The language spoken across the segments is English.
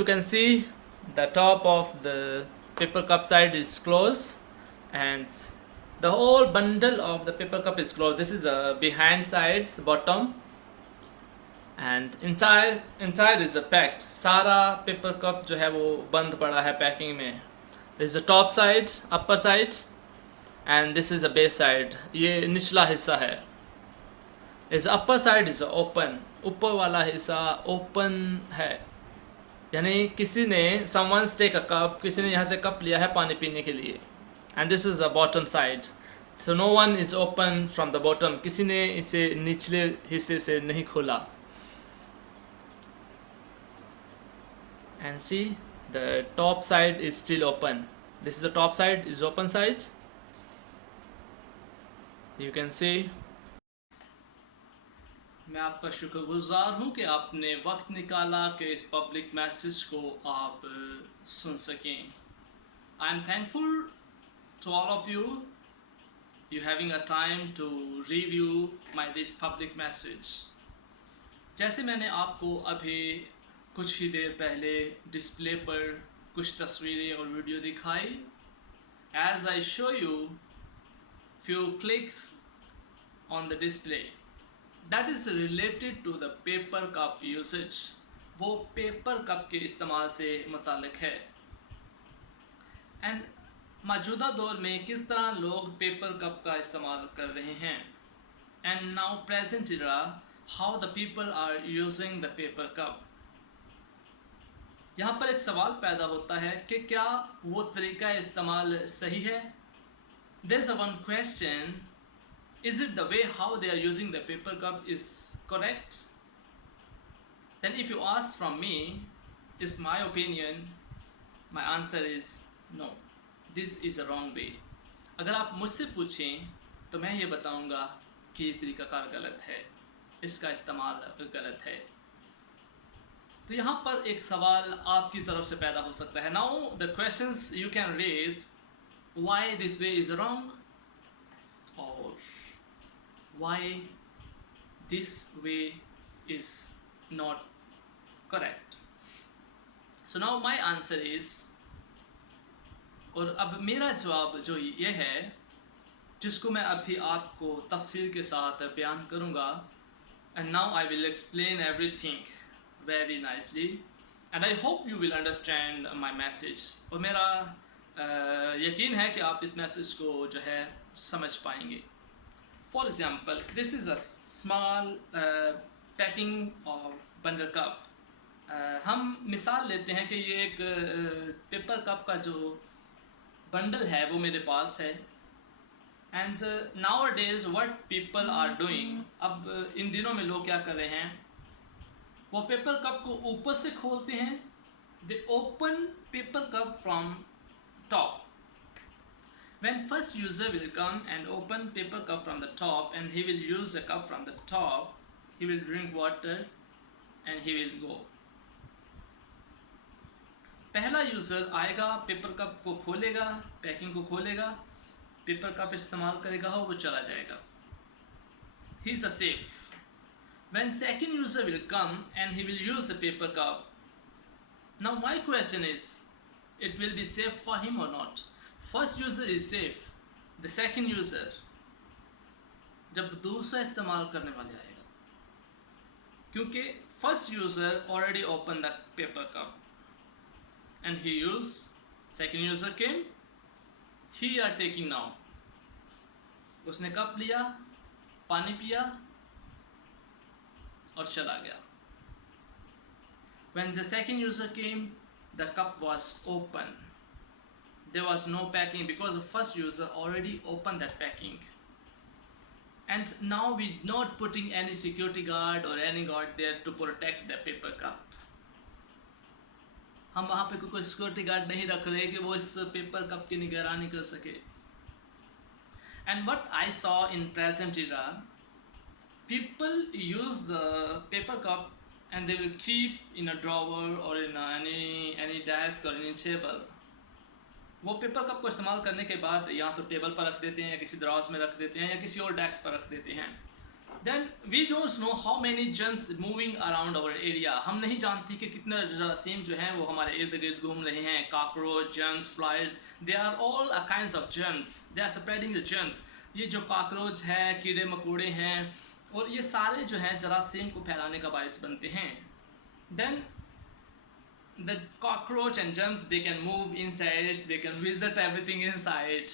you can see the top of the paper cup side is closed, and the whole bundle of the paper cup is closed. This is the behind sides, bottom, and inside is packed. सारा paper cup जो है वो बंद पड़ा है packing में. This is the top side, upper side, and this is the base side. ये निचला हिस्सा है. This upper side is open. ऊपर वाला हिस्सा open है. यानी किसी ने someone's take a cup, किसी ने यहाँ से कप लिया है पानी पीने के लिए. And this is the bottom side. So no one is open from the bottom. किसी ने इसे निचले हिस्से से नहीं खोला. And see, the top side is still open. This is the top side, is open side. You can see. मैं आपका शुक्रगुजार हूँ कि आपने वक्त निकाला कि इस पब्लिक मैसेज को आप सुन सकें. I am thankful to all of you. You having a time to review this public message. जैसे मैंने आपको अभी कुछ ही देर पहले डिस्प्ले पर कुछ तस्वीरें और वीडियो दिखाई. As I show you few clicks on the display, that is related to the paper cup usage. वो पेपर कप के इस्तेमाल से मुतालिक है. एंड मौजूदा दौर में किस तरह लोग पेपर कप का इस्तेमाल कर रहे हैं. And now present era, how the people are using the paper cup. यहाँ पर एक सवाल पैदा होता है कि क्या वो तरीका इस्तेमाल सही है. There's a one question, is it the way how they are using the paper cup is correct? Then if you ask from me, is my opinion, my answer is no, this is a wrong way. अगर आप मुझसे पूछें तो मैं ये बताऊंगा कि ये तरीकाकार गलत है, इसका इस्तेमाल गलत है. तो यहाँ पर एक सवाल आपकी तरफ से पैदा हो सकता है. Now the questions you can raise, why this way is wrong, or why this way is not correct. So now my answer is, और अब मेरा जवाब जो ये है जिसको मैं अभी आपको तफसील के साथ बयान करूँगा. And now I will explain everything very nicely, and I hope you will understand my message. और मेरा यकीन है कि आप इस मैसेज को जो है समझ पाएंगे. For example, this is a small packing of bundle cup. हम मिसाल लेते हैं कि ये एक पेपर कप का जो बंडल है वो मेरे पास है. And nowadays what people are doing, अब इन दिनों में लोग क्या कर रहे हैं, वो पेपर कप को ऊपर से खोलते हैं. They open paper cup from top. When first user will come and open paper cup from the top, and he will use the cup from the top, he will drink water and he will go. पहला user आएगा, paper cup को खोलेगा, packing को खोलेगा, paper cup इस्तेमाल करेगा और वो चला जाएगा. He is a safe. When second user will come and he will use the paper cup, now my question is, it will be safe for him or not? First user is safe, the second user जब दूसरा इस्तेमाल करने वाले आएगा, क्योंकि first user already opened the paper cup and he used, second user came, he are taking now. उसने cup लिया, पानी पिया और चला गया. When the second user came, the cup was open. There was no packing because the first user already opened that packing. And now we not putting any security guard or any guard there to protect the paper cup. हम वहाँ पे कोई security guard नहीं रख रहे कि वो इस पेपर कप की निगरानी कर सके. And what I saw in present era, people use the paper cup and they will keep in a drawer or in any desk or any table. वो पेपर कप को इस्तेमाल करने के बाद या तो टेबल पर रख देते हैं या किसी दराज में रख देते हैं या किसी और डेस्क पर रख देते हैं. Then we don't know how many germs moving around our area. हम नहीं जानते कि कितने जरासीम जो हैं वो हमारे इर्द गिर्द घूम रहे हैं. Cockroach, germs, flies, they are all kinds of germs. They are spreading the germs. ये जो कॉकरोच है, कीड़े मकोड़े हैं, और ये सारे जो हैं जरासीम को फैलाने का बायस बनते हैं. Then the cockroach and germs, they can move inside, they can visit everything inside,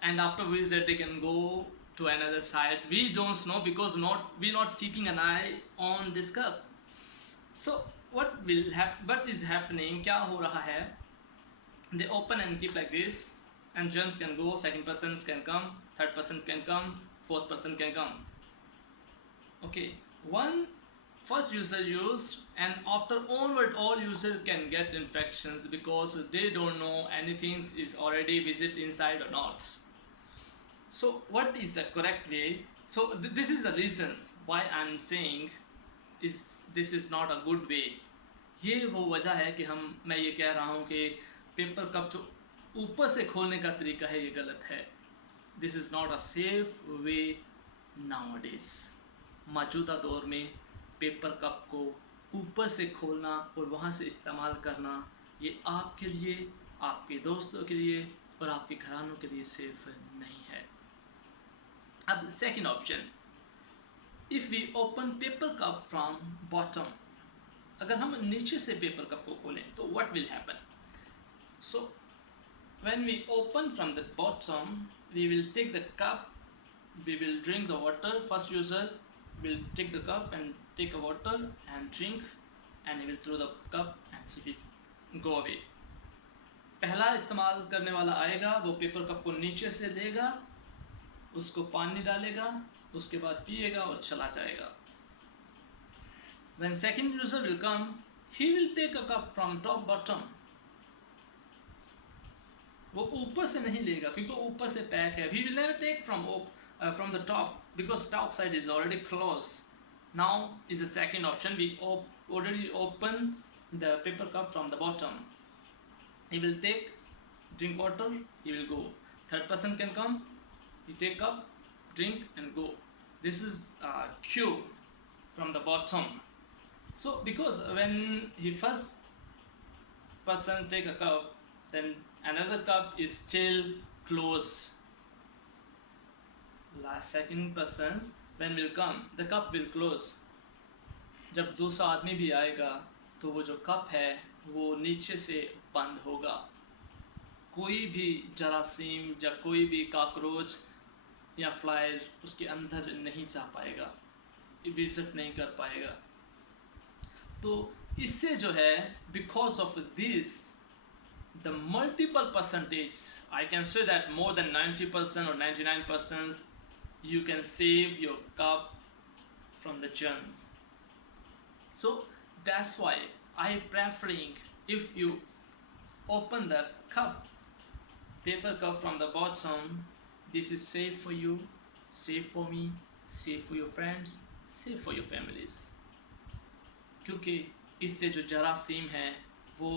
and after visit they can go to another sites. We don't know because we not keeping an eye on this cup. So what is happening, kya ho raha hai? They open and keep like this, and germs can go, second person can come, third person can come, fourth person can come. Okay, one first user used, and after onward all users can get infections because they don't know anything is already visit inside or not. So what is the correct way? So this is the reasons why I'm saying is this is not a good way. ये वो वजह है कि मैं ये कह रहा हूँ कि पेपर कप जो ऊपर से खोलने का तरीका है ये गलत है. This is not a safe way nowadays. मौजूदा दौर में पेपर कप को ऊपर से खोलना और वहाँ से इस्तेमाल करना ये आपके लिए, आपके दोस्तों के लिए और आपके घरानों के लिए सेफ नहीं है. अब second option, if we open paper cup from bottom, अगर हम नीचे से पेपर कप को खोलें तो what will happen? So when we open from the bottom we will take the cup, we will drink the water. First user will take the cup and take a water and drink, and he will throw the cup and he will go away. पहला इस्तेमाल करने वाला आएगा, वो paper cup को नीचे से लेगा, उसको पानी डालेगा, उसके बाद पिएगा और चला जाएगा. When second user will come, he will take a cup from top bottom. वो ऊपर से नहीं लेगा क्योंकि ऊपर से पैक है. He will never take from the top because top side is already closed. Now is the second option. We already open the paper cup from the bottom. He will take, drink water, he will go. Third person can come, he take cup, drink and go. This is queue from the bottom. So because when he first person take a cup, then another cup is still closed. Second person when will come, the cup will close. जब दूसरा आदमी भी आएगा तो वो जो cup है वो नीचे से बंद होगा. कोई भी जरासीम या कोई भी कॉकरोच या फ्लाई उसके अंदर नहीं जा पाएगा, विजिट नहीं कर पाएगा. तो इससे जो है because of this the multiple percentage, I can say that more than 90% or 99% you can save your cup from the germs. So that's why I preferring, if you open the cup, paper cup from the bottom, this is safe for you, safe for me, safe for your friends, safe for your families. क्योंकि इससे जो जरासीम है वो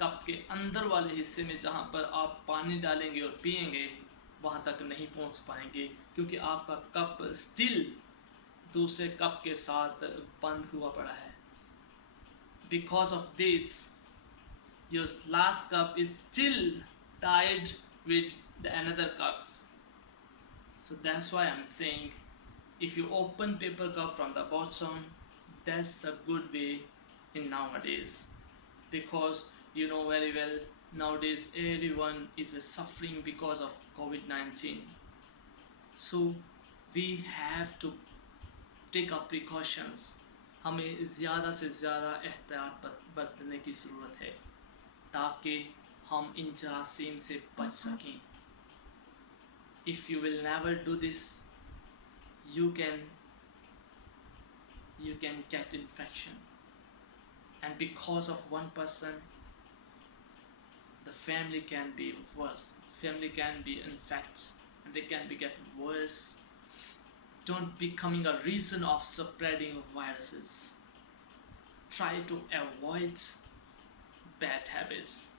cup के अंदर वाले हिस्से में जहाँ पर आप पानी डालेंगे और पिएंगे वहाँ तक नहीं पहुँच पाएंगे क्योंकि आपका कप स्टिल दूसरे कप के साथ बंद हुआ पड़ा है. Because of this, your last cup is still tied with the another cups. So that's why I'm saying, if you open paper cup from the bottom, that's a good way in nowadays. Because you know very well, nowadays everyone is suffering because of COVID-19. So we have to take up precautions. हमें ज़्यादा से ज़्यादा एहतियात बरतने की ज़रूरत है ताकि हम इन जरासीम से बच सकें. If you will never do this, you can get infection, and because of one person, the family can be worse. Family can be infected, and they can be get worse. Don't becoming a reason of spreading viruses. Try to avoid bad habits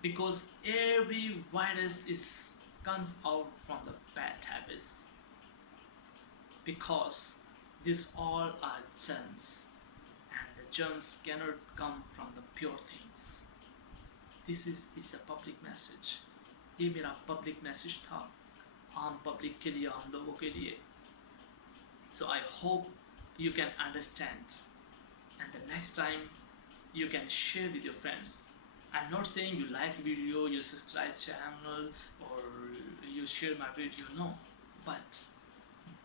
because every virus comes out from the bad habits. because these all are germs, and the germs cannot come from the pure things. This is a public message. ये मेरा public message था, आम public के लिए, आम लोगों के लिए. So I hope you can understand, and the next time you can share with your friends. I'm not saying you like video, you subscribe channel, or you share my video, no. But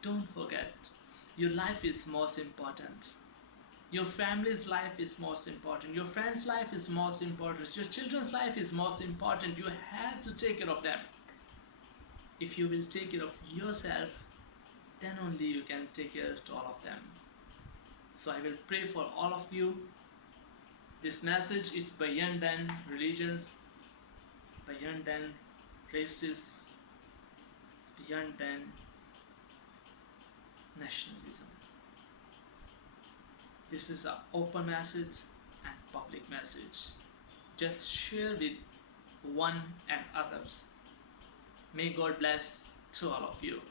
don't forget, your life is most important. Your family's life is most important. Your friend's life is most important. Your children's life is most important. You have to take care of them. If you will take care of yourself, then only you can take care to all of them. So I will pray for all of you. This message is beyond than religions, beyond than races, it's beyond than nationalism. This is an open message and public message. Just share with one and others. May God bless to all of you.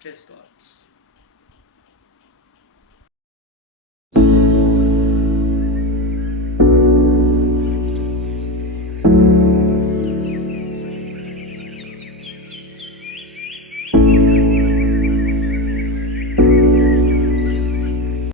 Praise God.